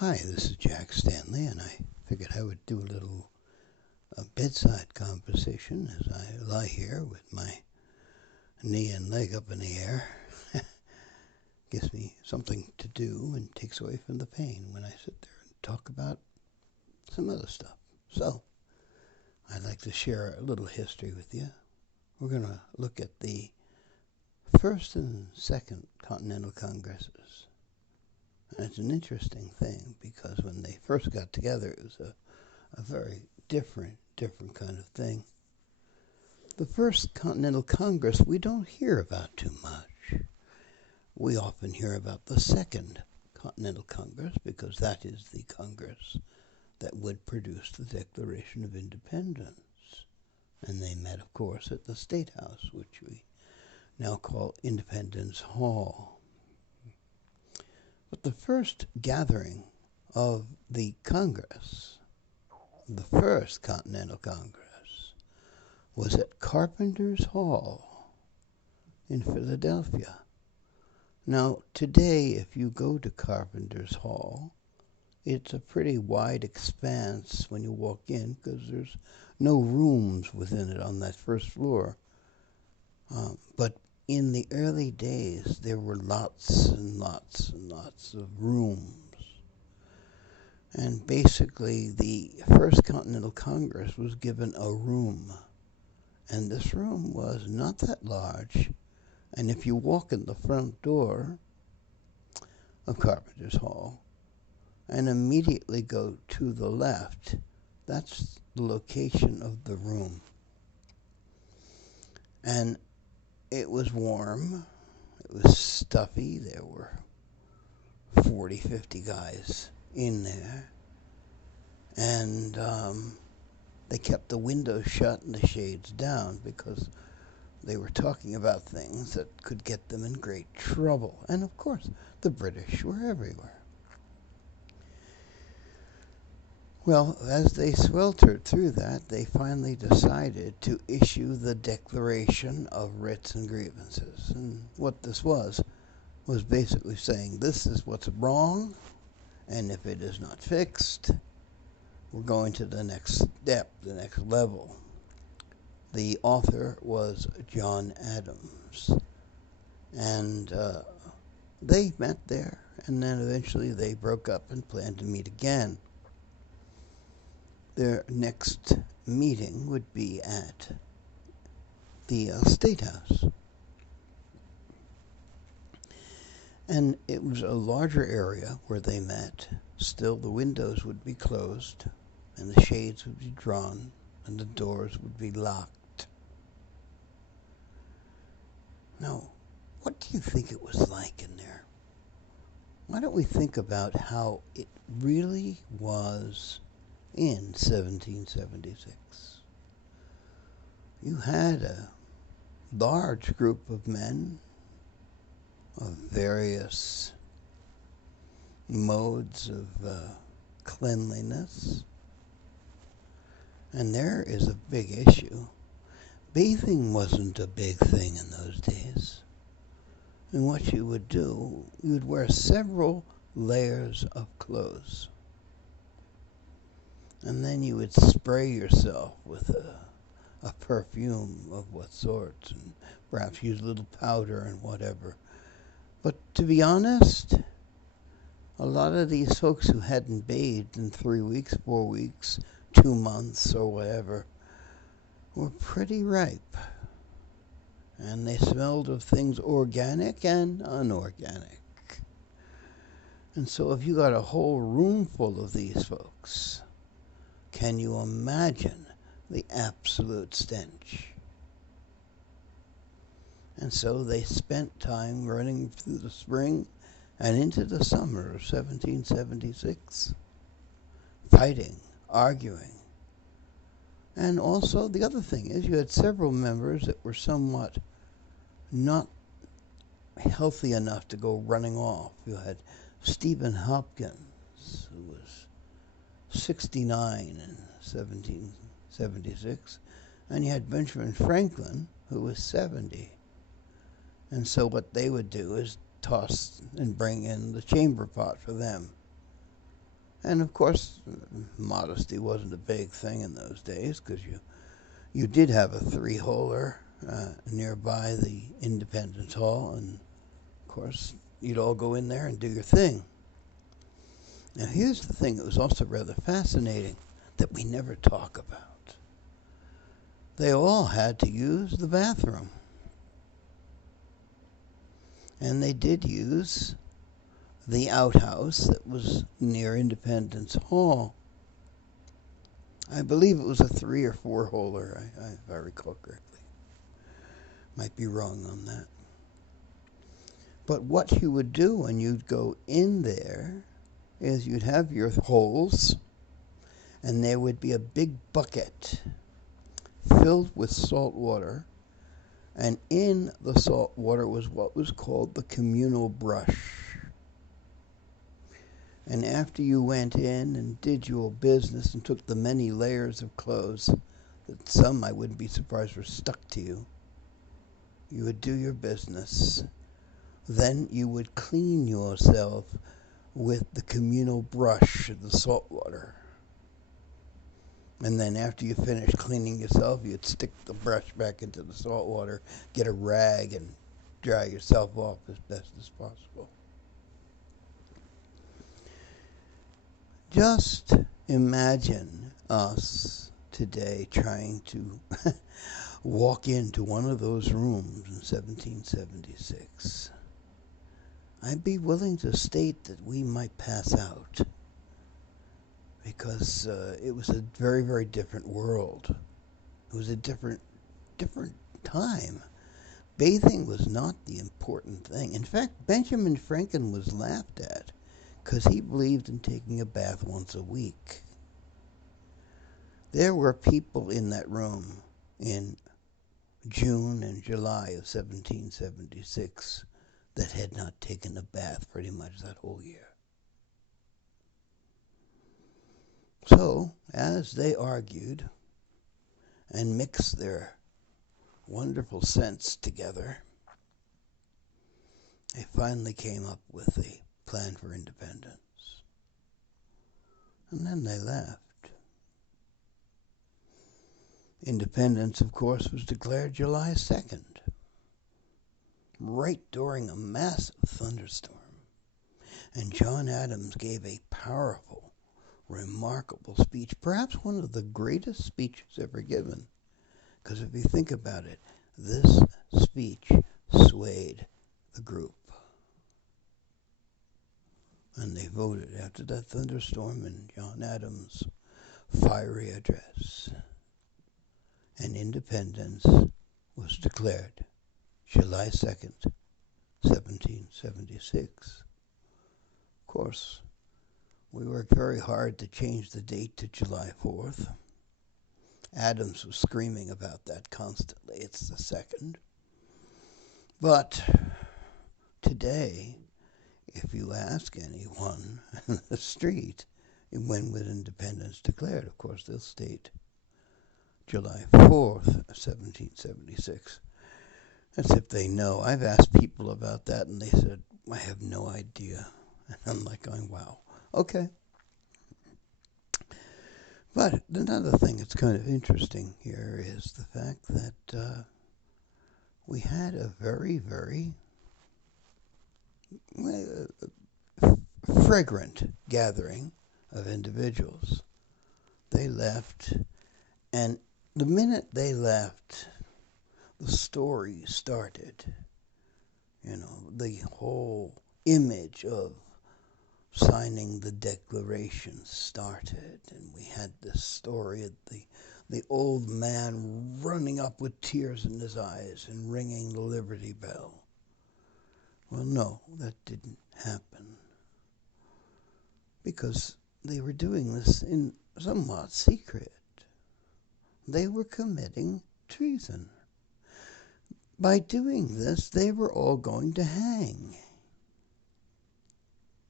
Hi, this is Jack Stanley, and I figured I would do a little bedside conversation as I lie here with my knee and leg up in the air. Gives me something to do and takes away from the pain when I sit there and talk about some other stuff. So, I'd like to share a little history with you. We're going to look at the First and Second Continental Congresses. And it's an interesting thing because when they first got together, it was a very different kind of thing. The First Continental Congress we don't hear about too much. We often hear about the Second Continental Congress because that is the Congress that would produce the Declaration of Independence. And they met, of course, at the State House, which we now call Independence Hall. But the first gathering of the Congress, the First Continental Congress, was at Carpenter's Hall in Philadelphia. Now, today, if you go to Carpenter's Hall, it's a pretty wide expanse when you walk in because there's no rooms within it on that first floor. But in the early days, there were lots and lots and lots of rooms. And basically, the First Continental Congress was given a room. And this room was not that large. And if you walk in the front door of Carpenter's Hall and immediately go to the left, that's the location of the room. And it was warm. It was stuffy. There were 40, 50 guys in there. And they kept the windows shut and the shades down because they were talking about things that could get them in great trouble. And of course, the British were everywhere. Well, as they sweltered through that, they finally decided to issue the Declaration of Writs and Grievances. And what this was basically saying this is what's wrong, and if it is not fixed, we're going to the next step, the next level. The author was John Adams. And they met there, and then eventually they broke up and planned to meet again. Their next meeting would be at the State House. And it was a larger area where they met. Still, the windows would be closed, and the shades would be drawn, and the doors would be locked. Now, what do you think it was like in there? Why don't we think about how it really was in 1776? You had a large group of men of various modes of cleanliness. And there is a big issue. Bathing wasn't a big thing in those days. And what you would do, you would wear several layers of clothes. And then you would spray yourself with a perfume of what sort, and perhaps use a little powder and whatever. But to be honest, a lot of these folks who hadn't bathed in 3 weeks, 4 weeks, 2 months, or whatever, were pretty ripe. And they smelled of things organic and unorganic. And so if you got a whole room full of these folks, can you imagine the absolute stench? And so they spent time running through the spring and into the summer of 1776, fighting, arguing. And also, the other thing is, you had several members that were somewhat not healthy enough to go running off. You had Stephen Hopkins, who was 69 in 1776, and you had Benjamin Franklin, who was 70. And so what they would do is toss and bring in the chamber pot for them. And of course, modesty wasn't a big thing in those days because you did have a three-holer nearby the Independence Hall, and of course, you'd all go in there and do your thing. Now, here's the thing that was also rather fascinating that we never talk about. They all had to use the bathroom. And they did use the outhouse that was near Independence Hall. I believe it was a 3 or 4 holer, if I recall correctly. Might be wrong on that. But what you would do when you'd go in there is you'd have your holes, and there would be a big bucket filled with salt water, and in the salt water was what was called the communal brush. And after you went in and did your business and took the many layers of clothes that some, I wouldn't be surprised, were stuck to you, you would do your business. Then you would clean yourself with the communal brush of the salt water. And then after you finished cleaning yourself, you'd stick the brush back into the salt water, get a rag, and dry yourself off as best as possible. Just imagine us today trying to walk into one of those rooms in 1776. I'd be willing to state that we might pass out because it was a very, very different world. It was a different time. Bathing was not the important thing. In fact, Benjamin Franklin was laughed at because he believed in taking a bath once a week. There were people in that room in June and July of 1776 that had not taken a bath pretty much that whole year. So, as they argued and mixed their wonderful scents together, they finally came up with a plan for independence. And then they left. Independence, of course, was declared July 2nd, right during a massive thunderstorm. And John Adams gave a powerful, remarkable speech, perhaps one of the greatest speeches ever given. Because if you think about it, this speech swayed the group. And they voted after that thunderstorm in John Adams' fiery address. And independence was declared July 2nd, 1776. Of course, we worked very hard to change the date to July 4th. Adams was screaming about that constantly. It's the 2nd. But today, if you ask anyone in the street when was independence declared, of course, they'll state July 4th, 1776. As if they know. I've asked people about that, and they said, I have no idea. And I'm like going, wow, okay. But another thing that's kind of interesting here is the fact that we had a very, very fragrant gathering of individuals. They left, and the minute they left, the story started. You know, the whole image of signing the Declaration started, and we had this story of the old man running up with tears in his eyes and ringing the Liberty Bell. Well, no, that didn't happen, because they were doing this in somewhat secret. They were committing treason. By doing this, they were all going to hang.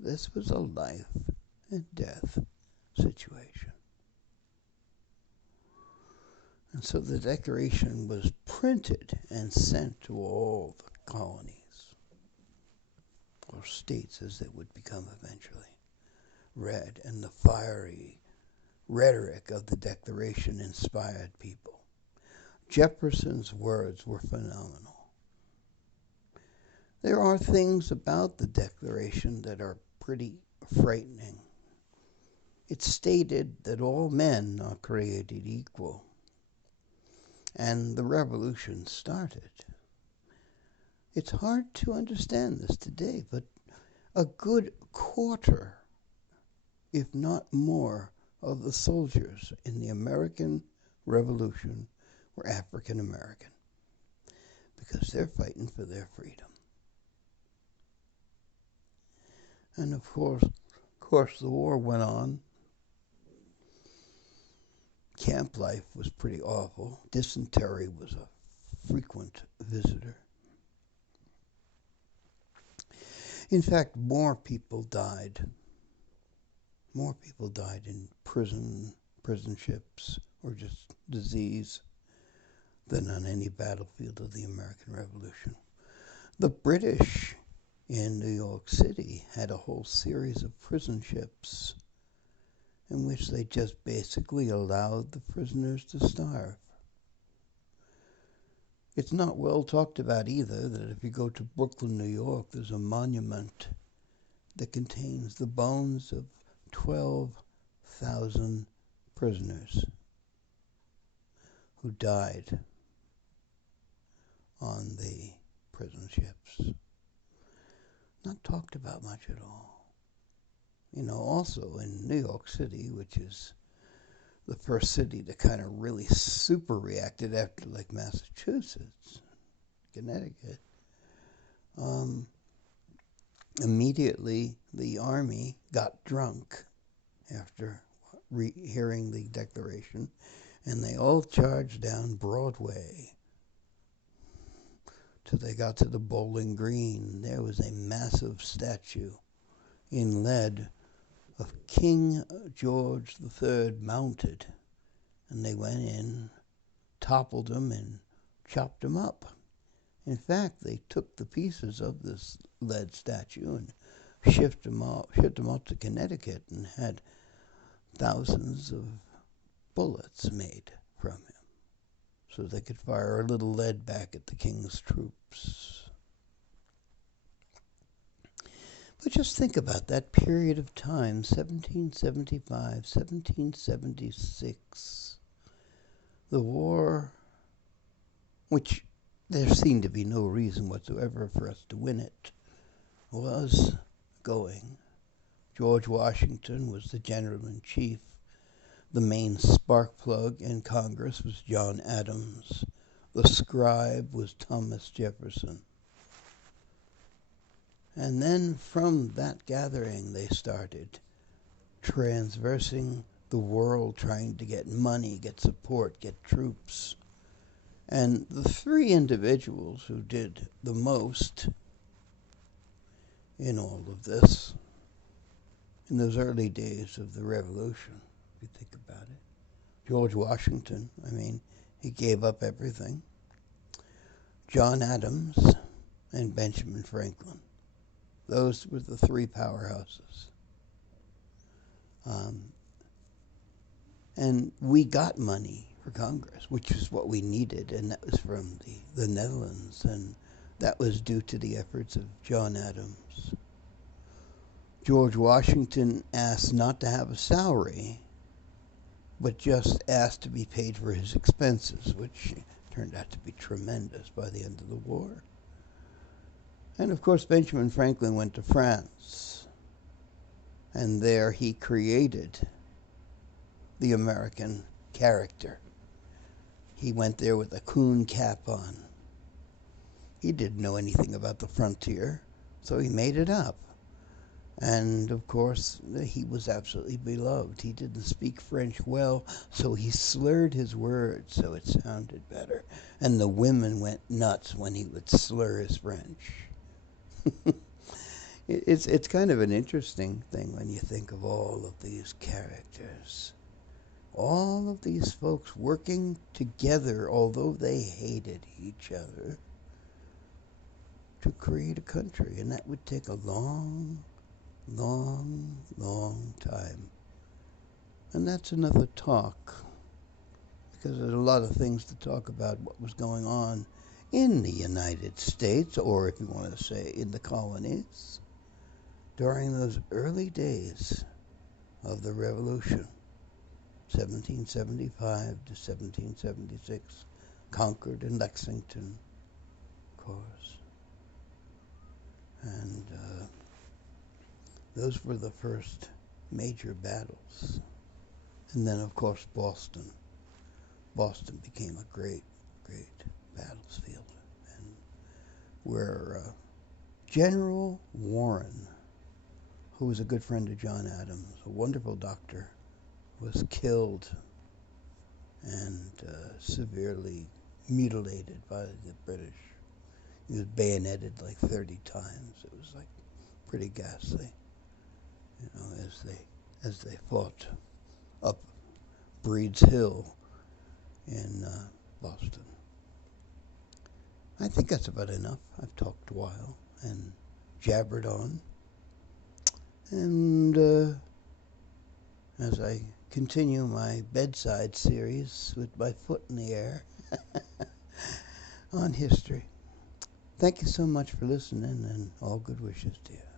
This was a life and death situation. And so the Declaration was printed and sent to all the colonies, or states as they would become eventually, read, and the fiery rhetoric of the Declaration inspired people. Jefferson's words were phenomenal. There are things about the Declaration that are pretty frightening. It stated that all men are created equal. And the revolution started. It's hard to understand this today, but a good quarter, if not more, of the soldiers in the American Revolution were African American, because they're fighting for their freedom. And of course, the war went on. Camp life was pretty awful. Dysentery was a frequent visitor. In fact, more people died. More people died in prison ships, or just disease, than on any battlefield of the American Revolution. The British in New York City had a whole series of prison ships in which they just basically allowed the prisoners to starve. It's not well talked about either that if you go to Brooklyn, New York, there's a monument that contains the bones of 12,000 prisoners who died on the prison ships. Not talked about much at all. Also in New York City, which is the first city to kind of really super reacted after like Massachusetts, Connecticut, immediately the army got drunk after hearing the Declaration, and they all charged down Broadway till they got to the Bowling Green. There was a massive statue in lead of King George III mounted, and they went in, toppled him, and chopped him up. In fact, they took the pieces of this lead statue and shipped them up to Connecticut and had thousands of bullets made from him so they could fire a little lead back at the king's troops. But just think about that period of time, 1775, 1776. The war, which there seemed to be no reason whatsoever for us to win it, was going. George Washington was the general-in-chief. The main spark plug in Congress was John Adams. The scribe was Thomas Jefferson. And then from that gathering, they started transversing the world, trying to get money, get support, get troops. And the three individuals who did the most in all of this, in those early days of the Revolution, if you think about it, George Washington, he gave up everything. John Adams and Benjamin Franklin. Those were the three powerhouses. And we got money for Congress, which is what we needed, and that was from the Netherlands, and that was due to the efforts of John Adams. George Washington asked not to have a salary, but just asked to be paid for his expenses, which turned out to be tremendous by the end of the war. And of course, Benjamin Franklin went to France, and there he created the American character. He went there with a coon cap on. He didn't know anything about the frontier, so he made it up. And of course, he was absolutely beloved. He didn't speak French well, so he slurred his words so it sounded better. And the women went nuts when he would slur his French. It's kind of an interesting thing when you think of all of these characters. All of these folks working together, although they hated each other, to create a country. And that would take a long, long, long time. time. And that's another talk, because there's a lot of things to talk about what was going on in the United States, or if you want to say in the colonies, during those early days of the Revolution, 1775 to 1776, Concord and Lexington, of course. And those were the first major battles. And then, of course, Boston. Boston became a great, great battlefield. And where General Warren, who was a good friend of John Adams, a wonderful doctor, was killed and severely mutilated by the British. He was bayoneted like 30 times. It was like pretty ghastly, as they fought up Breed's Hill in Boston. I think that's about enough. I've talked a while and jabbered on. And as I continue my bedside series with my foot in the air on history, thank you so much for listening, and all good wishes to you.